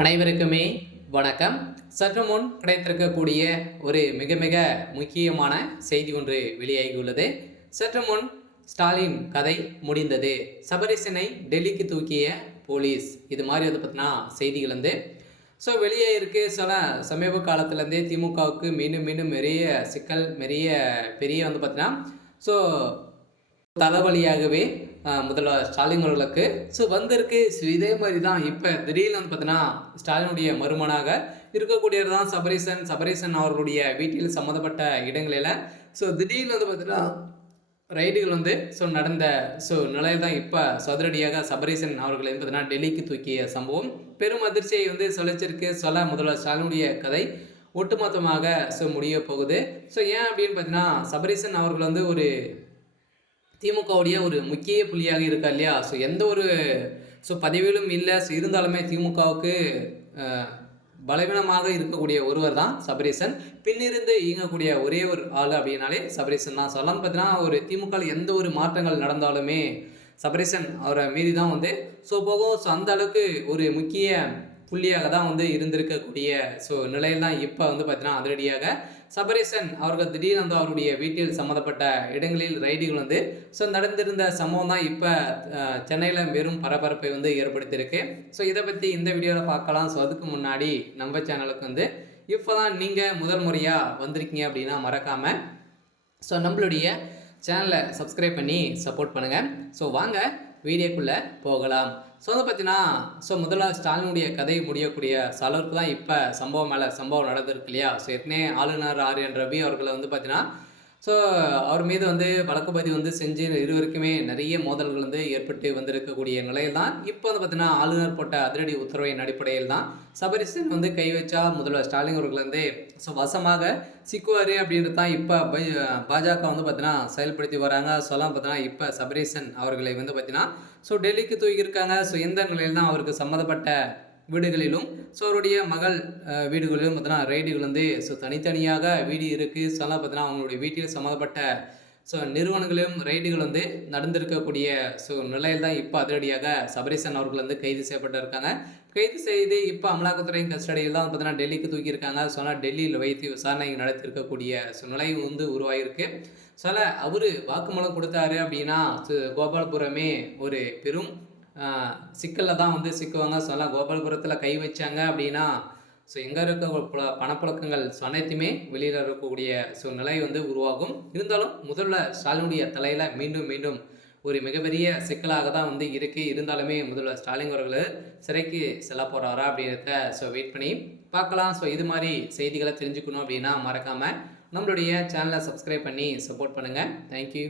அனைவருக்குமே வணக்கம். சற்று முன் கிடைத்திருக்கக்கூடிய ஒரு மிக மிக முக்கியமான செய்தி ஒன்று வெளியாகியுள்ளது. சற்று முன் ஸ்டாலின் கதை முடிந்தது, சபரீசனை டெல்லிக்கு தூக்கிய போலீஸ், இது மாதிரி வந்து பார்த்தீங்கன்னா செய்திகள் வந்து வெளியே இருக்குது. சமீப காலத்துலேருந்தே திமுகவுக்கு மீண்டும் மீண்டும் நிறைய சிக்கல், நிறைய பெரிய வந்து பார்த்தீங்கன்னா தலைவலியாகவே முதல்வர் ஸ்டாலின் அவர்களுக்கு வந்திருக்கு. இதே மாதிரி தான் இப்போ திடீர்னு வந்து பார்த்தீங்கன்னா ஸ்டாலினுடைய மருமனாக இருக்கக்கூடியவர் தான் சபரீசன் அவர்களுடைய வீட்டில் சம்மந்தப்பட்ட இடங்களில் திடீர்னு வந்து பார்த்தீங்கன்னா ரைடுகள் வந்து நடந்த நிலையில் தான் இப்போ சதுரடியாக சபரீசன் அவர்களை வந்து பார்த்தீங்கன்னா டெல்லிக்கு தூக்கிய சம்பவம் பெரும் அதிர்ச்சியை வந்து சொல்லிச்சிருக்கு. முதல்வர் ஸ்டாலினுடைய கதை ஒட்டுமொத்தமாக முடிய போகுது. ஏன் அப்படின்னு பார்த்தீங்கன்னா சபரீசன் அவர்கள் வந்து ஒரு திமுகவுடைய ஒரு முக்கிய புள்ளியாக இருக்கா இல்லையா? எந்த ஒரு பதவியிலும் இல்லை. இருந்தாலுமே திமுகவுக்கு பலவீனமாக இருக்கக்கூடிய ஒருவர் தான் சபரீசன். பின்னிருந்து இயங்கக்கூடிய ஒரே ஒரு ஆள் அப்படின்னாலே சபரீசன் தான் சொல்லலாம். பார்த்தீங்கன்னா ஒரு திமுக எந்த ஒரு மாற்றங்கள் நடந்தாலுமே சபரீசன் அவரை மீறி தான் வந்து போகும். அந்த அளவுக்கு ஒரு முக்கிய புள்ளியாக தான் வந்து இருந்திருக்கக்கூடிய நிலையில் தான் இப்போ வந்து பார்த்தீங்கன்னா அதிரடியாக சபரீசன் அவர்கள் திடீர்னு வந்து அவருடைய வீட்டில் சம்மந்தப்பட்ட இடங்களில் ரைடுகள் வந்து நடந்திருந்த சம்பவம் தான் இப்போ சென்னையில் வெறும் பரபரப்பை வந்து ஏற்படுத்தியிருக்கு. இதை பற்றி இந்த வீடியோவில் பார்க்கலாம். அதுக்கு முன்னாடி நம்ம சேனலுக்கு வந்து இப்போ தான் நீங்கள் முதல் முறையாக வந்திருக்கீங்க அப்படின்னா மறக்காமல் நம்மளுடைய சேனலை சப்ஸ்கிரைப் பண்ணி சப்போர்ட் பண்ணுங்கள். வாங்க வீடியோக்குள்ளே போகலாம். வந்து பார்த்தீங்கன்னா முதல்ல ஸ்டாலினுடைய கதை முடியக்கூடிய அளவுக்கு தான் இப்போ சம்பவம் மேலே சம்பவம் நடந்திருக்கு இல்லையா? ஏற்கனவே ஆளுநர் ஆர்.என். ரவி அவர்களை வந்து பார்த்தீங்கன்னா அவர் மீது வந்து வழக்கு பதிவு வந்து செஞ்சு இருவருக்குமே நிறைய மோதல்கள் வந்து ஏற்பட்டு வந்திருக்கக்கூடிய நிலையில் தான் இப்போ வந்து பார்த்தீங்கன்னா ஆளுநர் போட்ட அதிரடி உத்தரவின் அடிப்படையில் தான் சபரீசன் வந்து கை வச்சா முதல்வர் ஸ்டாலின் அவர்கள் வந்து வசமாக சிக்குவார் அப்படின்றது தான் இப்போ பாஜக வந்து பார்த்தீங்கன்னா செயல்படுத்தி வராங்க. பார்த்தீங்கன்னா இப்போ சபரீசன் அவர்களை வந்து பார்த்தீங்கன்னா டெல்லிக்கு தூக்கியிருக்காங்க. எந்த நிலையில் தான் அவருக்கு சம்மந்தப்பட்ட வீடுகளிலும் அவருடைய மகள் வீடுகளிலும் பார்த்தீங்கன்னா ரைடுகள் வந்து தனித்தனியாக வீடு இருக்குது. பார்த்தீங்கன்னா அவங்களுடைய வீட்டில் சம்மந்தப்பட்ட நிறுவனங்களிலும் ரைடுகள் வந்து நடந்திருக்கக்கூடிய நிலையில் தான் இப்போ அதிரடியாக சபரீசன் அவர்கள் வந்து கைது செய்யப்பட்டிருக்காங்க. கைது செய்து இப்போ அமலாக்கத்துறையின் கஸ்டடியில் தான் பார்த்தீங்கன்னா டெல்லிக்கு தூக்கியிருக்காங்க. டெல்லியில் வைத்து விசாரணை நடத்திருக்கக்கூடிய நிலை வந்து உருவாகிருக்கு. அவர் வாக்குமூலம் கொடுத்தாரு அப்படின்னா கோபாலபுரமே ஒரு பெரும் சிக்கலில் தான் வந்து சிக்குவாங்க. கோபாலபுரத்தில் கை வச்சாங்க அப்படின்னா எங்கே இருக்க பணப்புழக்கங்கள் அனைத்துமே வெளியில் இருக்கக்கூடிய நிலை வந்து உருவாகும். இருந்தாலும் முதல்வர் ஸ்டாலினுடைய தலையில் மீண்டும் மீண்டும் ஒரு மிகப்பெரிய சிக்கலாக தான் வந்து இருக்குது. இருந்தாலுமே முதல்வர் ஸ்டாலின் அவர்கள் சிறைக்கு செல்ல போகிறாரா அப்படின்றத வெயிட் பண்ணி பார்க்கலாம். இது மாதிரி செய்திகளை தெரிஞ்சுக்கணும் அப்படின்னா மறக்காமல் நம்மளுடைய சேனலை சப்ஸ்கிரைப் பண்ணி சப்போர்ட் பண்ணுங்கள். தேங்க்யூ.